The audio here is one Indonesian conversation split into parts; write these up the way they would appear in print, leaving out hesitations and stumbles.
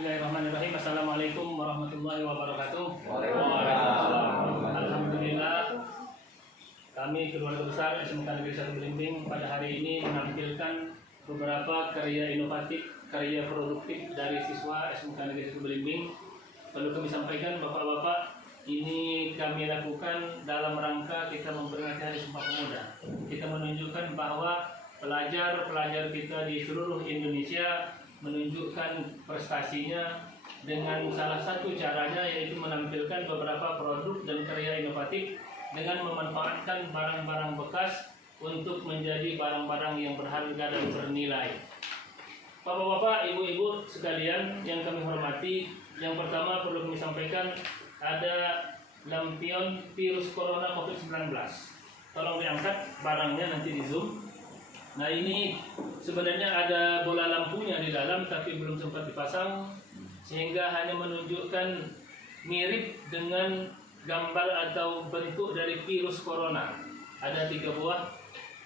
Bismillahirrahmanirrahim. Assalamualaikum warahmatullahi wabarakatuh. Waalaikumsalam. Alhamdulillah, kami keluarga besar SMK Negeri 1 Belimbing pada hari ini menampilkan beberapa karya inovatif, karya produktif dari siswa SMK Negeri 1 Belimbing. Perlu kami sampaikan Bapak-bapak, ini kami lakukan dalam rangka kita memperingati Hari Sumpah Pemuda. Kita menunjukkan bahwa pelajar-pelajar kita di seluruh Indonesia menunjukkan prestasinya dengan salah satu caranya yaitu menampilkan beberapa produk dan karya inovatif dengan memanfaatkan barang-barang bekas untuk menjadi barang-barang yang berharga dan bernilai. Bapak-bapak, ibu-ibu sekalian yang kami hormati, yang pertama perlu kami sampaikan ada lampion virus corona COVID-19. Tolong diangkat barangnya, nanti di zoom. Nah, ini sebenarnya ada bola lampunya di dalam tapi belum sempat dipasang, sehingga hanya menunjukkan mirip dengan gambar atau bentuk dari virus corona. Ada 3 buah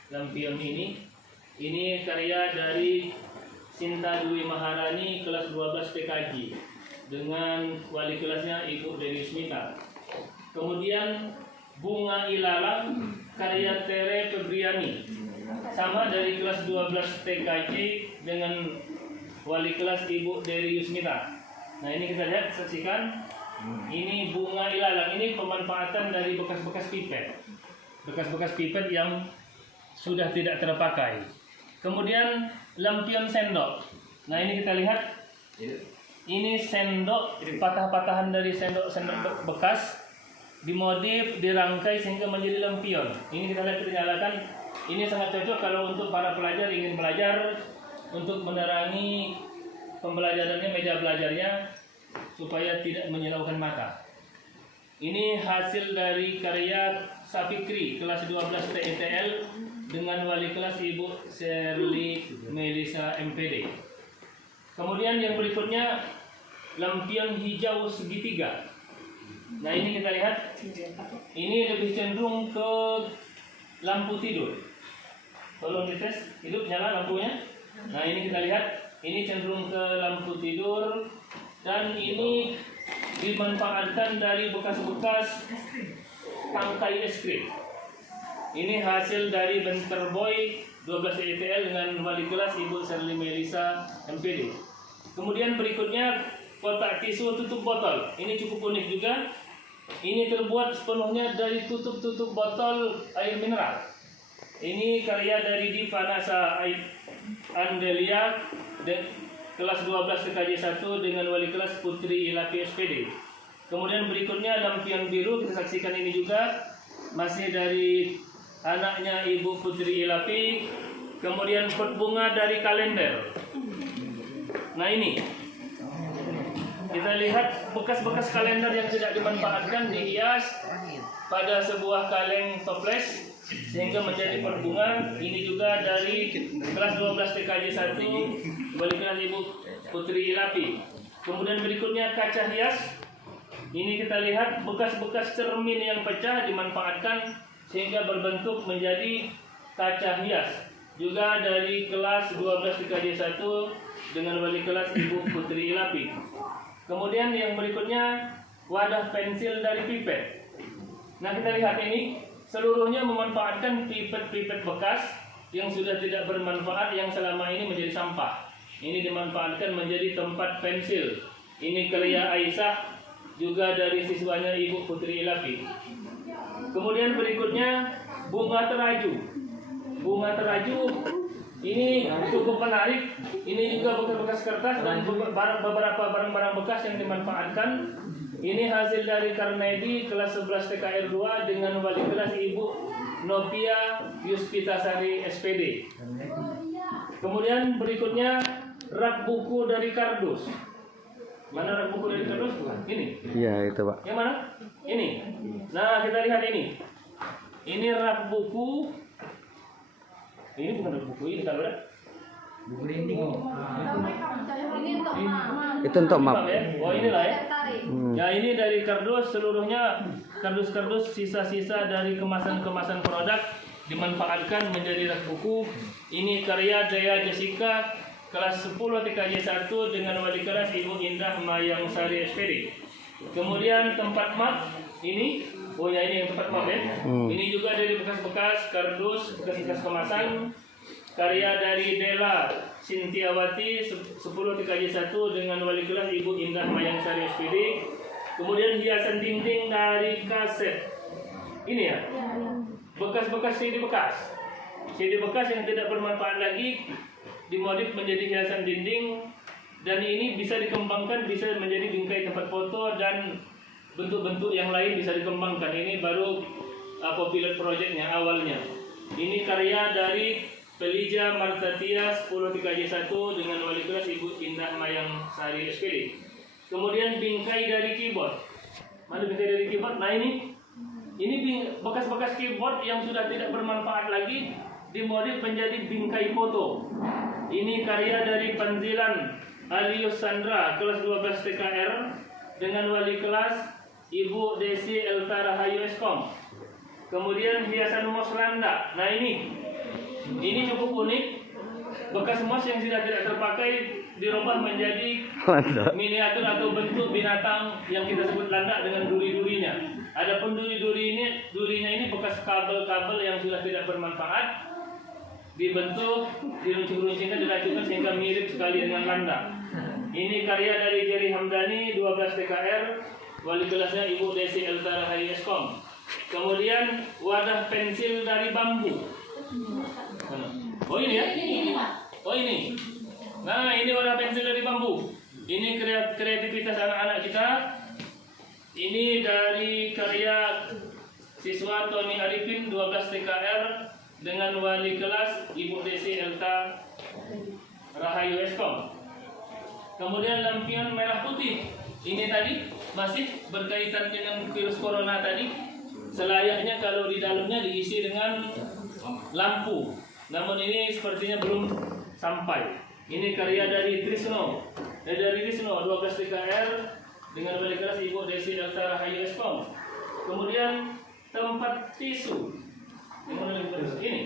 lampion ini. Ini karya dari Sinta Dwi Maharani kelas 12 PKG dengan wali kelasnya Ibu Dewi Smita. Kemudian bunga ilalang karya Tere Febriani sama dari kelas 12 TKJ dengan wali kelas Ibu Dewi Yusmita. Nah, ini kita lihat, saksikan. Ini bunga ilalang, ini pemanfaatan dari bekas-bekas pipet. Bekas-bekas pipet yang sudah tidak terpakai. Kemudian lampion sendok. Nah, ini kita lihat. Ini sendok, patah-patahan dari sendok bekas dimodif, dirangkai sehingga menjadi lampion. Ini kita lihat dinyalakan. Ini sangat cocok kalau untuk para pelajar ingin belajar untuk menerangi pembelajarannya, meja belajarnya supaya tidak menyilaukan mata. Ini hasil dari karya Safikri kelas 12 TETL dengan wali kelas Ibu Sherly Melisa MPD. Kemudian yang berikutnya lampion hijau segitiga. Nah, ini kita lihat. Ini lebih cenderung ke lampu tidur. Tolong dites, hidup nyala lampunya. Nah, ini kita lihat, ini cenderung ke lampu tidur dan ini dimanfaatkan dari bekas-bekas tangkai es krim. Ini hasil dari Benter Boy 12 ETL dengan wali kelas Ibu Sherly Melisa MPD. Kemudian berikutnya kotak tisu tutup botol. Ini cukup unik juga. Ini terbuat sepenuhnya dari tutup-tutup botol air mineral. Ini karya dari Diva Nasa Andelia kelas 12 TKJ 1 dengan wali kelas Putri Ilapi SPD. Kemudian berikutnya lampion biru, kita saksikan ini juga masih dari anaknya Ibu Putri Ilapi. Kemudian pot bunga dari kalender. Nah, ini kita lihat bekas-bekas kalender yang tidak dimanfaatkan dihias pada sebuah kaleng toples sehingga menjadi pot bunga. Ini juga dari kelas 12 TKJ 1 wali kelas Ibu Putri Ilapi. Kemudian berikutnya kaca hias. Ini kita lihat bekas-bekas cermin yang pecah dimanfaatkan sehingga berbentuk menjadi kaca hias. Juga dari kelas 12 TKJ 1 dengan wali kelas Ibu Putri Ilapi. Kemudian yang berikutnya wadah pensil dari pipet. Nah, kita lihat ini seluruhnya memanfaatkan pipet-pipet bekas yang sudah tidak bermanfaat yang selama ini menjadi sampah. Ini dimanfaatkan menjadi tempat pensil. Ini karya Aisyah juga dari siswanya Ibu Putri Ilapi. Kemudian berikutnya bunga teraju. Bunga teraju ini cukup menarik. Ini juga bekas-bekas kertas dan beberapa barang-barang bekas yang dimanfaatkan. Ini hasil dari Karnedi kelas 11 TKR 2 dengan wali kelas Ibu Novia Yuspitasari SPD. Kemudian berikutnya rak buku dari kardus. Mana rak buku dari kardus? Ini. Iya, itu, Pak. Yang mana? Ini. Nah, kita lihat ini. Ini rak buku. Ini bukan rak buku, ini kalau ada buku dinding. Itu untuk map. Ya? Oh, inilah ya. Ya, ini dari kardus, seluruhnya kardus-kardus sisa-sisa dari kemasan-kemasan produk dimanfaatkan menjadi rak buku. Ini karya Dea Jessica kelas 10 TKJ 1 dengan wali kelas Ibu Indah Mayang Sari SPD. Kemudian tempat map ini, oh ya ini yang tempat map ya. Ini juga dari bekas-bekas kardus, bekas-bekas kemasan, karya dari Dela Sintiawati 10 TKJ 1 dengan wali kelas Ibu Indah Mayang Sari SPD. Kemudian hiasan dinding dari kaset. Ini ya, bekas-bekas CD bekas. CD bekas yang tidak bermanfaat lagi dimodif menjadi hiasan dinding, dan ini bisa dikembangkan, bisa menjadi bingkai tempat foto dan bentuk-bentuk yang lain bisa dikembangkan. Ini baru pilot projectnya awalnya. Ini karya dari Pelija Martatia 10 TKJ 1 dengan wali kelas Ibu Indah Mayang Sari SPD. Kemudian bingkai dari keyboard. Mana bingkai dari keyboard? Nah ini bekas-bekas keyboard yang sudah tidak bermanfaat lagi dimodif menjadi bingkai foto. Ini karya dari Panzilan Alius Sandra kelas 12 TKR dengan wali kelas Ibu Desi Elta Rahayu Eskom. Kemudian hiasan mos landa. Nah ini cukup unik. Bekas mos yang sudah tidak terpakai dirubah menjadi miniatur atau bentuk binatang yang kita sebut landak dengan duri-durinya. Adapun durinya ini bekas kabel-kabel yang sudah tidak bermanfaat, dibentuk, diruncing-runcingkan, diracunkan sehingga mirip sekali dengan landak. Ini karya dari Jerry Hamdani 12 TKR, wali kelasnya Ibu Desi Elta Rahayu Eskom. Kemudian wadah pensil dari bambu. Oh ini ya? Oh ini. Nah ini wadah pensil dari bambu. Ini kreativitas anak-anak kita. Ini dari karya siswa Tony Arifin 12 TKR dengan wali kelas Ibu Desi Elta Rahayu Eskom. Kemudian lampion merah putih. Ini tadi masih berkaitan dengan virus corona tadi. Selayaknya kalau di dalamnya diisi dengan lampu. Namun ini sepertinya belum sampai. Ini karya dari Trisno. Dari Trisno 12 TKR dengan wali kelas Ibu Desi Elta Rahayu Eskom. Kemudian tempat tisu. Ini.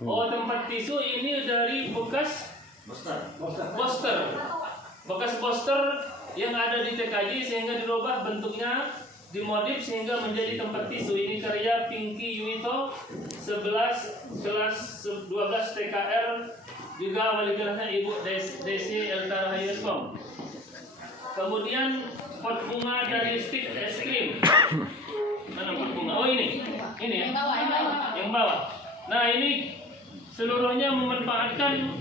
Oh, tempat tisu ini dari bekas poster. Bekas poster yang ada di TKJ sehingga dirubah bentuknya, dimodif sehingga menjadi tempat tisu. Ini karya Pinky Yuito 11 kelas 12 TKR juga wali kelasnya Ibu Desi Elta Rahayu Eskom. Kemudian pot bunga dari stick es krim. Mana pot bunga? Oh ini ya. Yang bawah. Nah ini seluruhnya memanfaatkan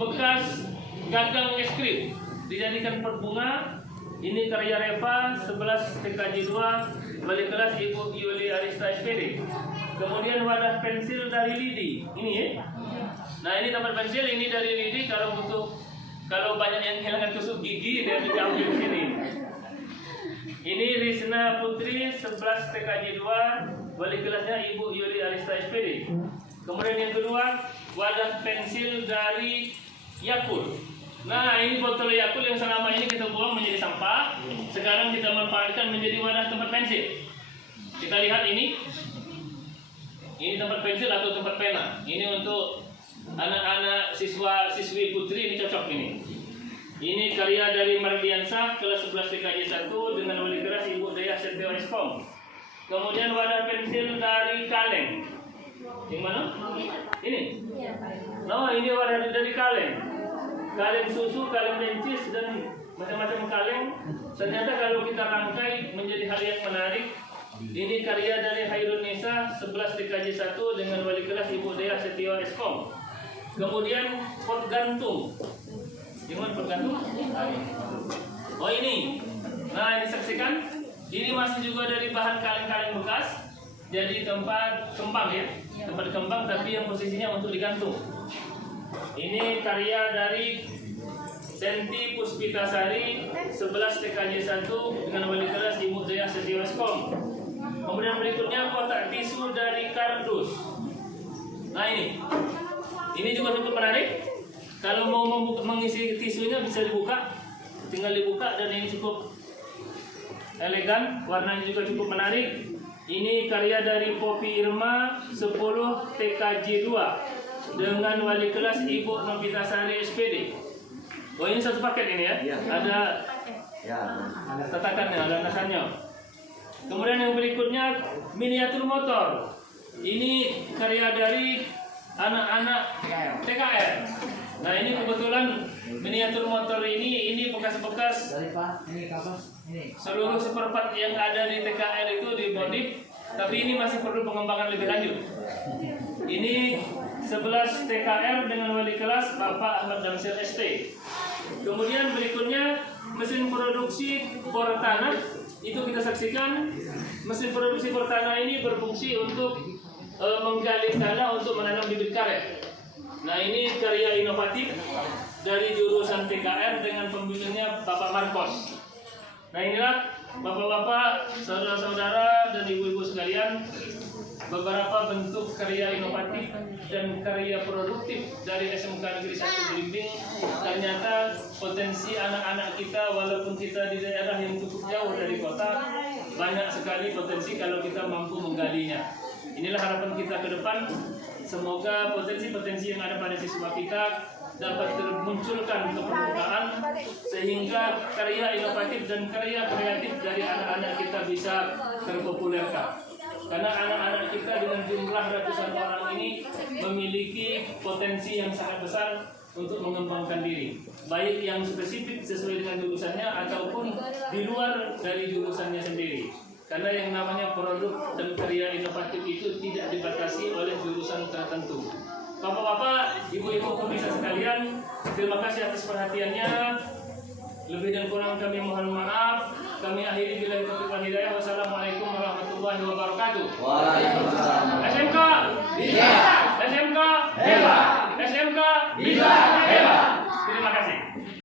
bekas gagang es krim dijadikan pot bunga. Ini karya Reva 11 TKJ 2 wali kelas Ibu Yuli Arista SPD. Kemudian wadah pensil dari Lidi. Ini ya. Nah ini tempat pensil ini dari Lidi. Kalau banyak yang kehilangan tusuk gigi dia bisa ambil di sini. Ini Risna Putri 11 TKJ 2 wali kelasnya Ibu Yuli Arista SPD. Kemudian yang kedua wadah pensil dari Yakul. Nah ini botol Yakul yang selama ini kita buang menjadi sampah, sekarang kita manfaatkan menjadi wadah tempat pensil. Kita lihat ini tempat pensil atau tempat pena. Ini untuk anak-anak siswi putri, ini cocok ini. Ini karya dari Mardiansah kelas 11 TKJ 1 dengan wali kelas Ibu Daya Setio Eskom. Kemudian wadah pensil dari kaleng. Yang mana? Ini. No, ini wadah dari kaleng. Kaleng susu, kaleng lencis dan macam-macam kaleng. Ternyata kalau kita rangkai menjadi hal yang menarik. Ini karya dari Hairun Nisa 11 TKJ 1 dengan wali kelas Ibu Dea Setio Eskom. Kemudian pot gantung. Gimana pot gantung? Oh ini. Nah ini saksikan. Ini masih juga dari bahan kaleng-kaleng bekas. Jadi tempat kembang ya. Tempat kembang tapi yang posisinya untuk digantung. Ini karya dari Senti Puspitasari 11 TKJ 1 dengan wali kelas Ibu Dea Setio Eskom. Kemudian berikutnya kotak tisu dari kardus. Nah ini juga cukup menarik. Kalau mau mengisi tisunya bisa dibuka, tinggal dibuka dan ini cukup elegan. Warnanya juga cukup menarik. Ini karya dari Poppy Irma 10 TKJ 2 dengan wali kelas Ibu Novitasari SPD. Oh ini satu paket ini ya? Iya. Ada Ya. tatakannya, ada nasannya. Kemudian yang berikutnya miniatur motor. Ini karya dari anak-anak TKR. Nah ini kebetulan miniatur motor ini bekas-bekas seluruh seperempat yang ada di TKR itu dimodif, tapi ini masih perlu pengembangan lebih lanjut. Ini 11 TKR dengan wali kelas Bapak Ahmad Damsir ST. Kemudian berikutnya mesin produksi bor tanah, itu kita saksikan. Mesin produksi bor tanah ini berfungsi untuk menggali tanah untuk menanam bibit karet. Nah ini karya inovatif dari jurusan TKR dengan pembimbingnya Bapak Marcos. Nah inilah bapak-bapak, saudara-saudara dan ibu-ibu sekalian, beberapa bentuk karya inovatif dan karya produktif dari SMK Negeri 1 Belimbing. Ternyata potensi anak-anak kita, walaupun kita di daerah yang cukup jauh dari kota, banyak sekali potensi kalau kita mampu menggalinya. Inilah harapan kita ke depan. Semoga potensi-potensi yang ada pada siswa kita dapat termunculkan ke permukaan, sehingga karya inovatif dan karya kreatif dari anak-anak kita bisa terpopulerkan. Karena anak-anak kita dengan jumlah ratusan orang ini memiliki potensi yang sangat besar untuk mengembangkan diri, baik yang spesifik sesuai dengan jurusannya ataupun di luar dari jurusannya sendiri. Karena yang namanya produk dan karya inovatif itu tidak dibatasi oleh jurusan tertentu. Bapak-bapak, ibu-ibu pemirsa sekalian, terima kasih atas perhatiannya. Lebih dan kurang kami mohon maaf. Kami akhiri bila taufiq wal hidayah. Wassalamualaikum warahmatullahi wabarakatuh. Waalaikumsalam. SMK Bisa. SMK Hebat. SMK Bisa. Hebat. Terima kasih.